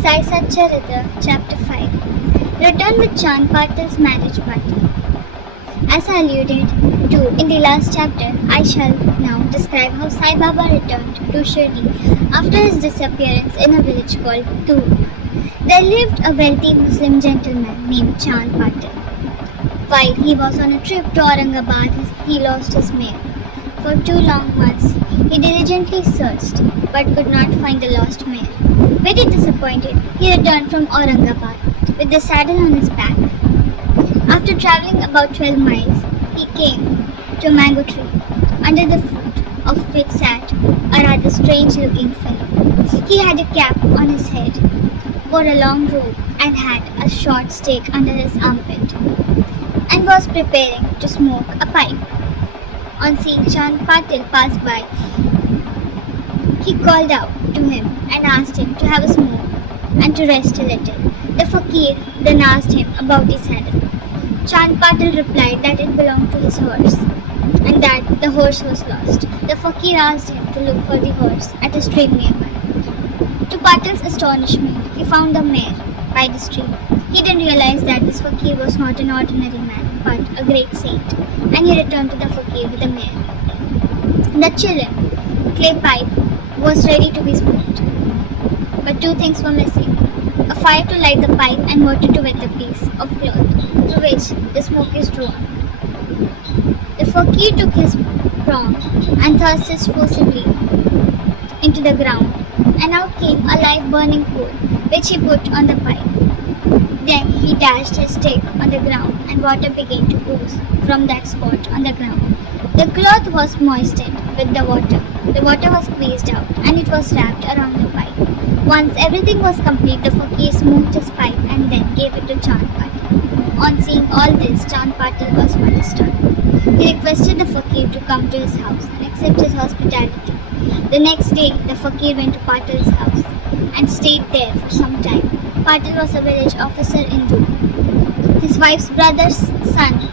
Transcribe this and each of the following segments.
Sai Satcharitra, Chapter 5. Return with Chand Patil's marriage party. As I alluded to in the last chapter, I shall now describe how Sai Baba returned to Shirdi after his disappearance in a village called Tur. There lived a wealthy Muslim gentleman named Chand Patil. While he was on a trip to Aurangabad, he lost his mare. For 2 long months, he diligently searched but could not find the lost mare. Very disappointed, he returned from Aurangabad with the saddle on his back. After traveling about 12 miles, he came to a mango tree, under the foot of which sat a rather strange-looking fellow. He had a cap on his head, wore a long robe, and had a short stick under his armpit, and was preparing to smoke a pipe. On seeing Chand Patil pass by, he called out to him and asked him to have a smoke and to rest a little. The fakir then asked him about his saddle. Chand Patil replied that it belonged to his horse and that the horse was lost. The fakir asked him to look for the horse at a stream nearby. To Patil's astonishment, he found the mare by the stream. He then realized that this fakir was not an ordinary man but a great saint, and he returned to the fakir with the mare. The children, clay pipe, was ready to be smoked, but 2 things were missing: a fire to light the pipe and water to wet the piece of cloth through which the smoke is drawn. The fakir took his prong and thrust it forcibly into the ground, and out came a live burning coal, which he put on the pipe. Then he dashed his stick on the ground, and water began to ooze from that spot on the ground. The cloth was moistened with the water. The water was squeezed out, and it was wrapped around the pipe. Once everything was complete, the fakir smoked his pipe and then gave it to Chand Patil. On seeing all this, Chand Patil was stunned. He requested the fakir to come to his house and accept his hospitality. The next day, the fakir went to Patil's house and stayed there for some time. Patil was a village officer in Dhul. His wife's brother's son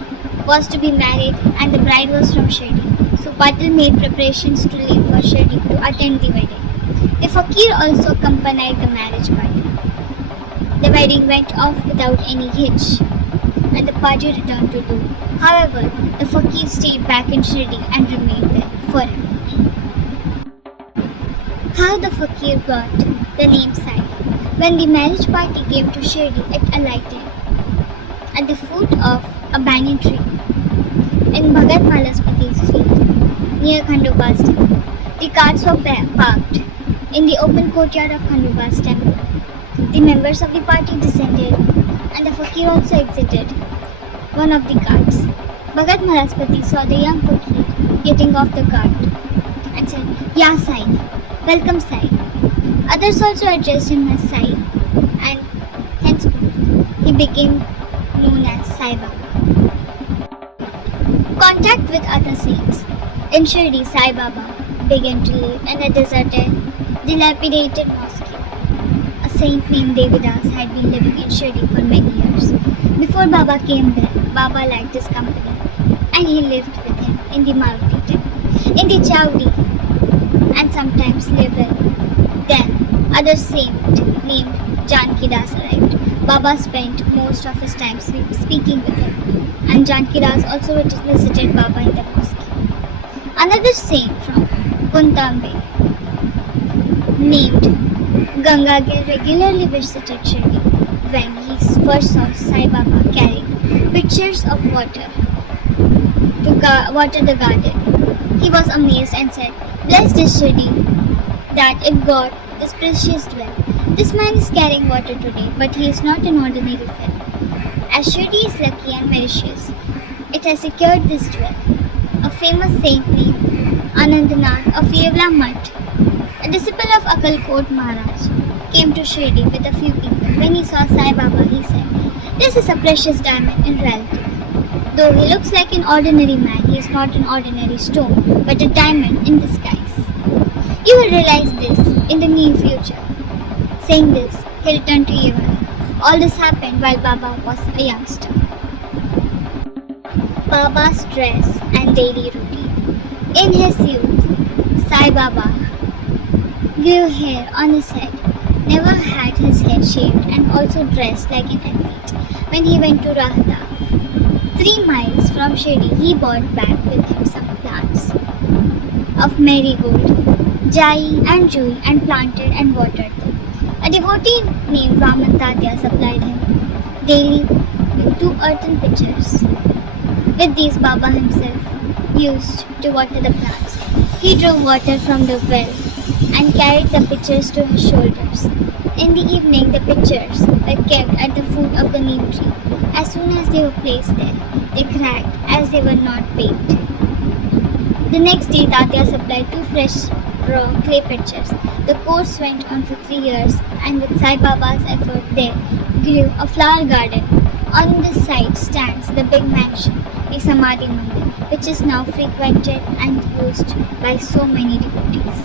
was to be married, and the bride was from Shirdi. So Patil made preparations to leave for Shirdi to attend the wedding. The fakir also accompanied the marriage party. The wedding went off without any hitch, and the party returned to Dhul. However, the fakir stayed back in Shirdi and remained there forever. How the fakir got the name Sai. When the marriage party came to Shirdi, it alighted at the foot of a banyan tree in Bhagat Malaspati's field near Khandoba's temple. The carts were parked in the open courtyard of Khandoba's temple. The members of the party descended, and the fakir also exited one of the carts. Bhagat Malaspati saw the young fakir getting off the cart and said, "Ya Sai, welcome Sai." Others also addressed him as Sai, and henceforth he became known as Sai Baba. Contact with other saints. In Shirdi, Sai Baba began to live in a deserted, dilapidated mosque. A saint named Devidas had been living in Shirdi for many years. Before Baba came there, Baba liked his company, and he lived with him in the Maruti temple, in the Chowdi, and sometimes lived alone. Then, other saint named Janki Das arrived. Baba spent most of his time speaking with him, and Janki Das also visited Baba in the mosque. Another saint from Kuntambe named Gangagir regularly visited Shirdi. When he first saw Sai Baba carrying pitchers of water to water the garden, he was amazed and said, "Blessed is Shirdi that it got this precious well. This man is carrying water today, but he is not an ordinary fellow. As Shirdi is lucky and meritorious, it has secured this jewel." A famous saint named Anandnath of Yevla Mutt, a disciple of Akalkot Maharaj, came to Shirdi with a few people. When he saw Sai Baba, he said, "This is a precious diamond in reality. Though he looks like an ordinary man, he is not an ordinary stone, but a diamond in disguise. You will realize this in the near future." Saying this, he returned to Yevala. All this happened while Baba was a youngster. Baba's dress and daily routine. In his youth, Sai Baba grew hair on his head never had his head shaved and also dressed like an athlete. When he went to Rahata, 3 miles from Shirdi, he brought back with him some plants of marigold, jai and jui and planted and watered them. A devotee named Vaman Tatya supplied him daily with 2 earthen pitchers. With these, Baba himself used to water the plants. He drew water from the well and carried the pitchers to his shoulders. In the evening, the pitchers were kept at the foot of the neem tree. As soon as they were placed there, they cracked as they were not baked. The next day, Tatya supplied 2 fresh raw clay pitchers. The course went on for 3 years, and with Sai Baba's effort, there grew a flower garden. On this site stands the big mansion, the Samadhi Mandir, which is now frequented and used by so many devotees.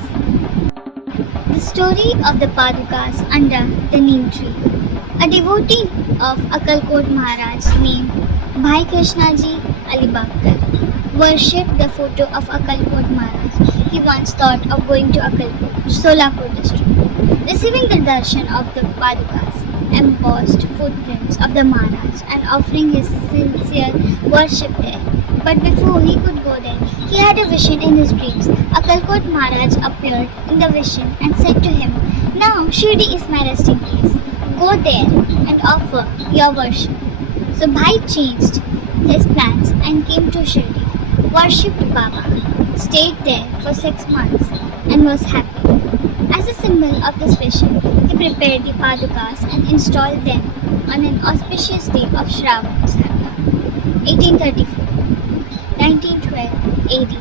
The story of the Padukas under the neem tree. A devotee of Akalkot Maharaj named Bhai Krishnaji Alibagkar worshipped the photo of Akalkot Maharaj. He once thought of going to Akalkot, Solapur district, receiving the darshan of the Padukas, embossed footprints of the Maharaj, and offering his sincere worship there. But before he could go there, he had a vision in his dreams. Akalkot Maharaj appeared in the vision and said to him, "Now Shirdi is my resting place. Go there and offer your worship." So Bhai changed his plans and came to Shirdi, worshipped Baba, stayed there for 6 months and was happy. As a symbol of this vision, he prepared the Padukas and installed them on an auspicious day of Shravan Saka, 1834. 1912 AD.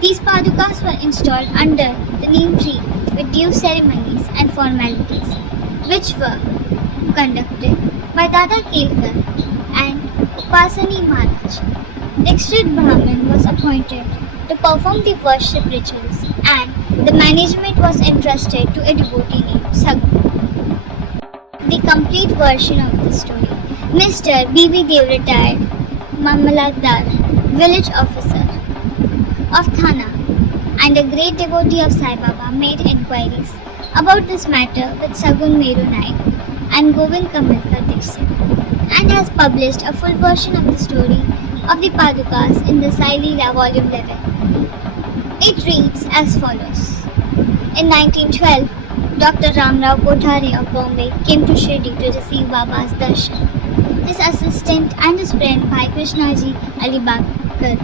These Padukas were installed under the neem tree with due ceremonies and formalities, which were conducted by Dada Kelkar and Upasani Maharaj. Dikshit Brahmin was appointed to perform the worship rituals, and the management was entrusted to a devotee named Sagu. The complete version of the story. Mr. B.V. Dev, retired Mamaladar, village officer of Thana, and a great devotee of Sai Baba, made inquiries about this matter with Sagun Meru Naik and Govind Kamalkar Dixit, and has published a full version of the story of the Padukas in the Sai Leela Volume 11. It reads as follows. In 1912, Dr. Ramrao Kothare of Bombay came to Shirdi to receive Baba's darshan. His assistant and his friend Bhai Krishnaji Alibagkar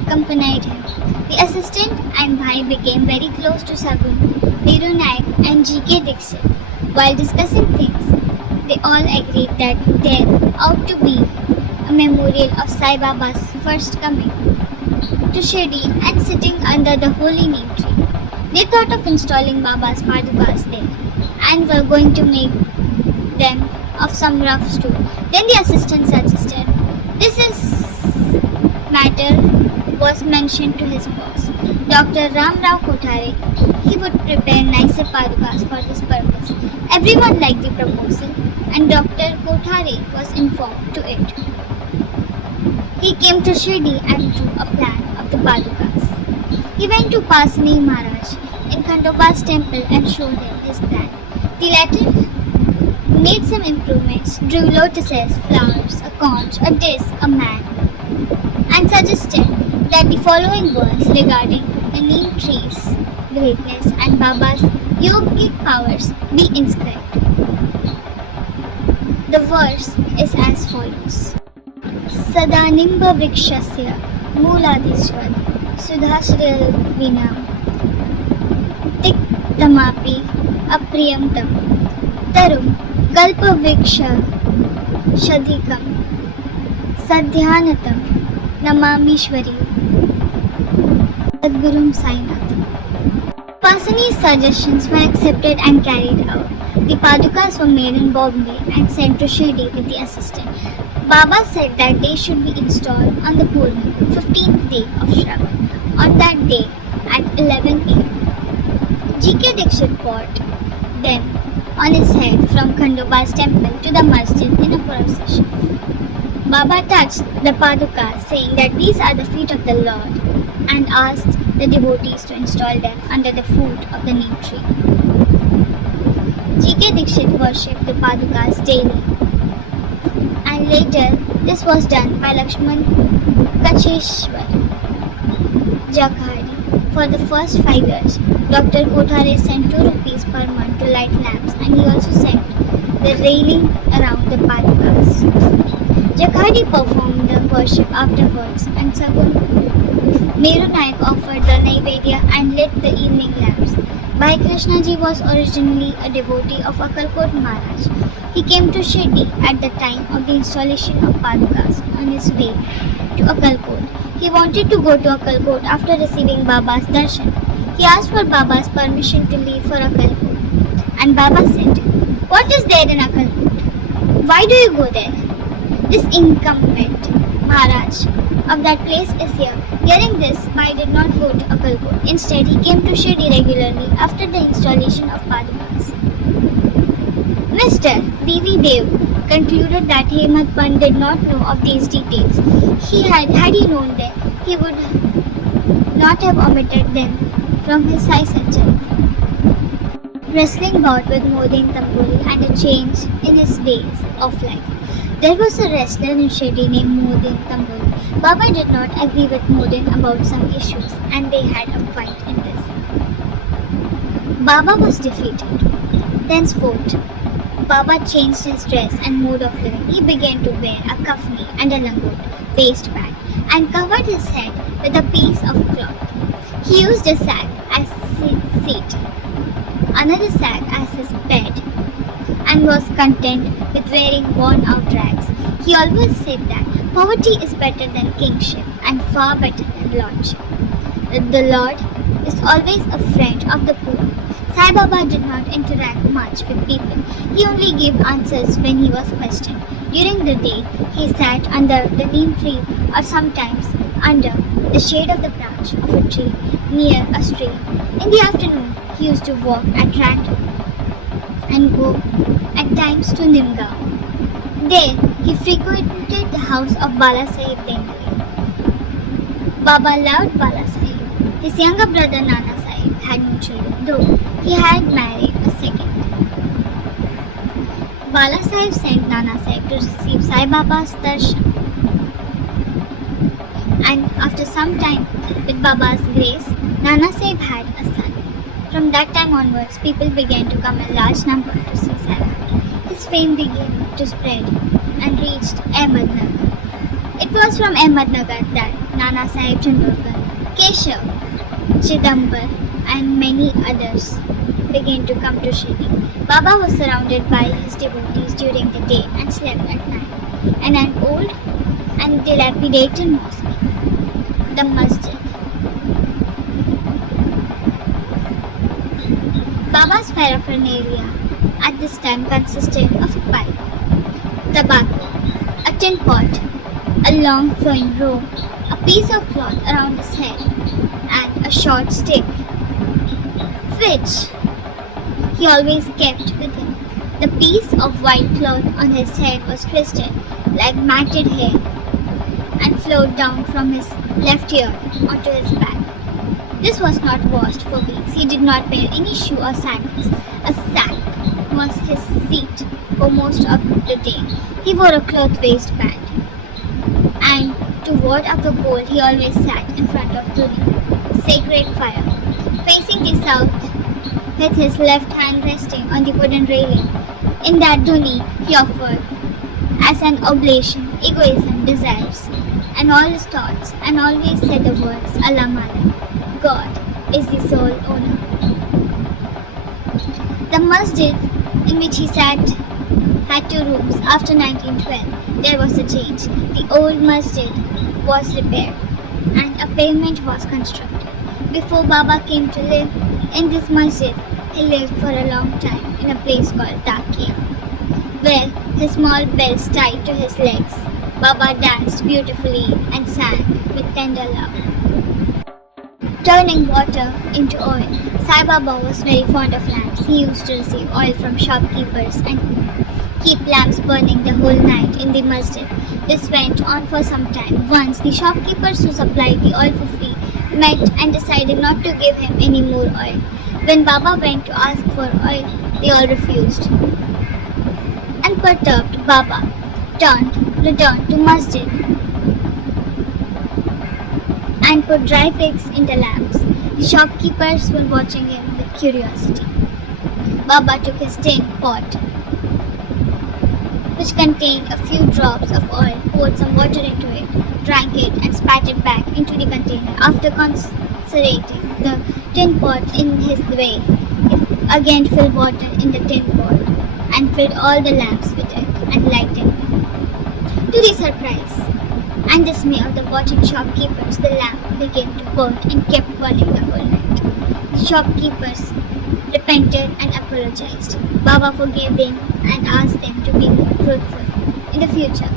accompanied him. The assistant and Bhai became very close to Sagun, Meru Naik and G.K. Dixit. While discussing things, they all agreed that there ought to be a memorial of Sai Baba's first coming to Shirdi and sitting under the holy neem tree. They thought of installing Baba's Padukas there and were going to make them of some rough stone. Then the assistant suggested matter was mentioned to his boss, Dr. Ramrao Kothare. He would prepare nicer Padukas for this purpose. Everyone liked the proposal, and Dr. Kothare was informed to it. He came to Shirdi and drew a plan of the Padukas. He went to Pasani Maharaj in Khandoba's temple and showed him his plan. The latter made some improvements, drew lotuses, flowers, a conch, a disc, a man, and suggested that the following verse regarding the neem tree's greatness and Baba's yogic powers be inscribed. The verse is as follows. Sadanimba Vrikshasya Mooladiswad Sudhashril Vinam Tik Tamapi Apriyam Tam Tarum Kalpa Vriksha Shadhikam Sadhyanatam Namamishwari Sadgurum Sainatham. Pasani's suggestions were accepted and carried out. The Padukas were made in Bombay and sent to Shirdi with the assistant. Baba said that they should be installed on the Purnima, 15th day of Shravan. On that day at 11 am, G.K. Dixit brought them on his head from Khandoba's temple to the masjid in a procession. Baba touched the Padukas, saying that these are the feet of the Lord, and asked the devotees to install them under the foot of the neem tree. G.K. Dixit worshipped the Padukas daily, and later this was done by Lakshman Kacheshwar Jakhadi. For the first 5 years, Dr. Kothare sent 2 rupees per month to light lamps, and he also sent the railing around the Padukas. Jakhadi performed the worship afterwards, and Sagun Meru Naik offered the Naivedya and lit the evening lamps. Bhai Krishnaji was originally a devotee of Akkalkot Maharaj. He came to Shirdi at the time of the installation of Padukas on his way to Akkalkot. He wanted to go to Akkalkot after receiving Baba's darshan. He asked for Baba's permission to leave for Akkalkot, and Baba said, "What is there in Akkalkot? Why do you go there? This incumbent Maharaj of that place is here." Hearing this, Bhai did not go to Akkalkot. Instead, he came to Shirdi regularly after the installation of Padukas. Mr. D.V. Dev concluded that Hemant Pant did not know of these details. Had he known them, he would not have omitted them from his Sai Sanchar. Wrestling bout with Modin Tamboli and a change in his ways of life. There was a wrestler in Shirdi named Modin Tamboli. Baba did not agree with Modin about some issues, and they had a fight in this. Baba was defeated. Thenceforth, Baba changed his dress and mode of living. He began to wear a kafni and a langot waistband and covered his head with a piece of cloth. He used a sack as his seat, another sack as his bed, and was content with wearing worn-out rags. He always said that poverty is better than kingship and far better than lordship. The Lord is always a friend of the poor. Sai Baba did not interact much with people. He only gave answers when he was questioned. During the day, he sat under the neem tree or sometimes under the shade of the branch of a tree near a stream. In the afternoon, he used to walk at random and go at times to Nimgaon. There, he frequented the house of Bala Sahib Dengale. Baba loved Bala Sahib. His younger brother Nana Sahib had no children, though he had married a second. Bala Sahib sent Nana Sahib to receive Sai Baba's darshan. And after some time, with Baba's grace, Nana Sahib had a son. From that time onwards, people began to come in large number to see Sai Baba. His fame began to spread and reached Ahmednagar. It was from Ahmednagar that Nana Sahib Chandorkar, Keshav, Chidambar and many others began to come to Shirdi. Baba was surrounded by his devotees during the day and slept at night in an old and dilapidated mosque, the masjid. Baba's paraphernalia at this time consisted of a pipe, tobacco, a tin pot, a long flowing robe, a piece of cloth around his head, and a short stick, which he always kept with him. The piece of white cloth on his head was twisted like matted hair and flowed down from his left ear onto his back. This was not washed for weeks. He did not wear any shoe or sandals. A sack was his seat for most of the day. He wore a cloth waistband, and to ward off the cold, he always sat in front of the sacred fire, facing the south, with his left hand resting on the wooden railing. In that dhuni, he offered as an oblation egoism, desires, and all his thoughts, and always said the words Allah Malik. God is the sole owner. The masjid in which he sat had 2 rooms. After 1912, there was a change. The old masjid was repaired and a pavement was constructed. Before Baba came to live in this masjid, he lived for a long time in a place called Takia, where his small bells tied to his legs. Baba danced beautifully and sang with tender love. Turning water into oil. Sai Baba was very fond of lamps. He used to receive oil from shopkeepers and keep lamps burning the whole night in the masjid. This went on for some time. Once, the shopkeepers who supplied the oil for free met and decided not to give him any more oil. When Baba went to ask for oil, They all refused. Unperturbed, Baba returned to Masjid and put dry figs in the lamps. The shopkeepers were watching him with curiosity. Baba took his tin pot, which contained a few drops of oil, poured some water into it, drank it, and spat it back into the container. After concentrating the tin pot in his way, he again filled water in the tin pot and filled all the lamps with it and lighted them. To the surprise and dismay of the watching shopkeepers, the lamp began to burn and kept burning the whole night. The shopkeepers repented and apologized. Baba forgave them and asked them to be more truthful in the future.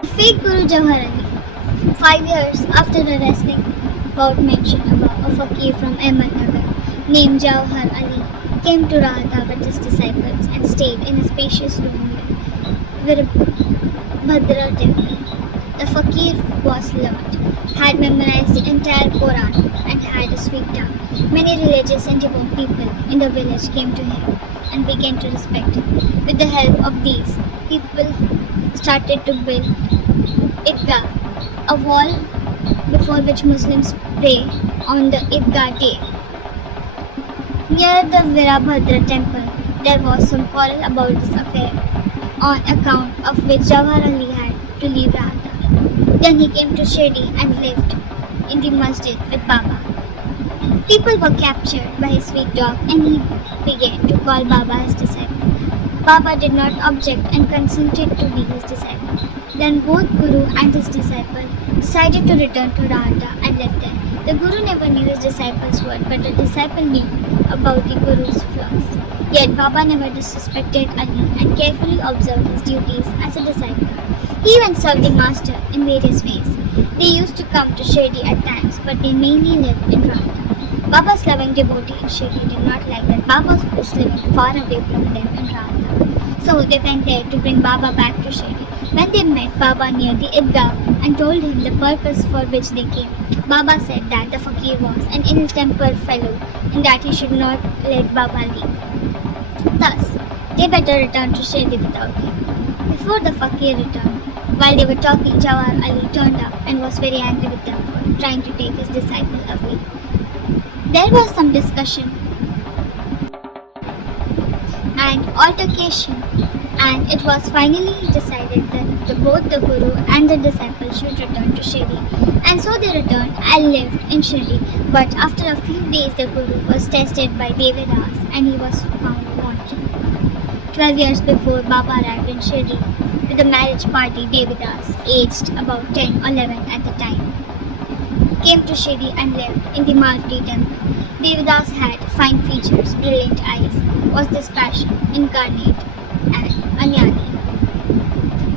The fake Guru Jawahar Ali, 5 years after the wrestling bout mentioned above, a fakir from Ahmednagar named Jawahar Ali came to Rahata with his disciples and stayed in a spacious room near Virabhadra temple. The fakir was learned, had memorized the entire Quran and had a sweet tongue. Many religious and devout people in the village came to him and began to respect him. With the help of these, people started to build Idgah, a wall before which Muslims pray on the Idgah day. Near the Virabhadra temple, there was some quarrel about this affair, on account of which Jawahar Ali had to leave Rahata. Then he came to Shirdi and lived in the masjid with Baba. People were captured by his sweet talk and he began to call Baba his disciple. Baba did not object and consented to be his disciple. Then both Guru and his disciple decided to return to Rahata and lived there. The Guru never knew his disciple's word, but the disciple knew about the Guru's flaws. Yet Baba never disrespected Ali and carefully observed his duties as a disciple. He even served the master in various ways. They used to come to Shirdi at times, but they mainly lived in Rahata. Baba's loving devotee in Shirdi did not like that Baba was living far away from them in Rahata. So they went there to bring Baba back to Shirdi. When they met Baba near the Idgah and told him the purpose for which they came, Baba said that the fakir was an ill-tempered fellow and that he should not let Baba leave. Thus, they better return to Shirdi without him. Before the fakir returned, while they were talking, Jawahar Ali turned up and was very angry with them for trying to take his disciple away. There was some discussion and altercation, and it was finally decided that both the Guru and the disciple should return to Shirdi. And so they returned and lived in Shirdi. But after a few days, the Guru was tested by Devidas and he was found wanting. 12 years before Baba arrived in Shirdi with the marriage party, Devidas, aged about 10 or 11 at the time, came to Shirdi and lived in the Maruti temple. Devidas had fine features, brilliant eyes, was dispassionate, incarnate, and Anyani.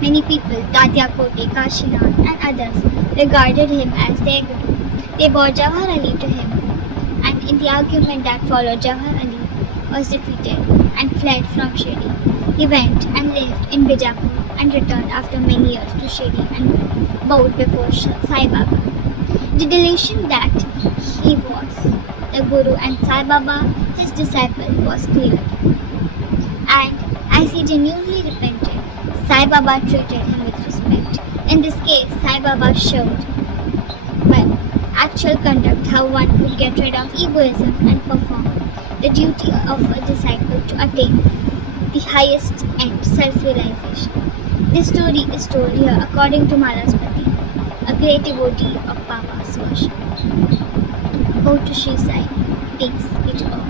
Many people, Tatya Kote, Kashinath, and others, regarded him as their guru. They brought Jawahar Ali to him, and in the argument that followed, Jawahar Ali was defeated and fled from Shirdi. He went and lived in Bijapur and returned after many years to Shirdi and bowed before Sai Baba. The relation that he was the Guru and Sai Baba, his disciple, was clear. And as he genuinely repented, Sai Baba treated him with respect. In this case, Sai Baba showed by actual conduct how one could get rid of egoism and perform the duty of a disciple to attain the highest end, self-realization. This story is told here according to Malaspati, a great devotee of Baba's worship. Go to Sri Sai. Peace be to all.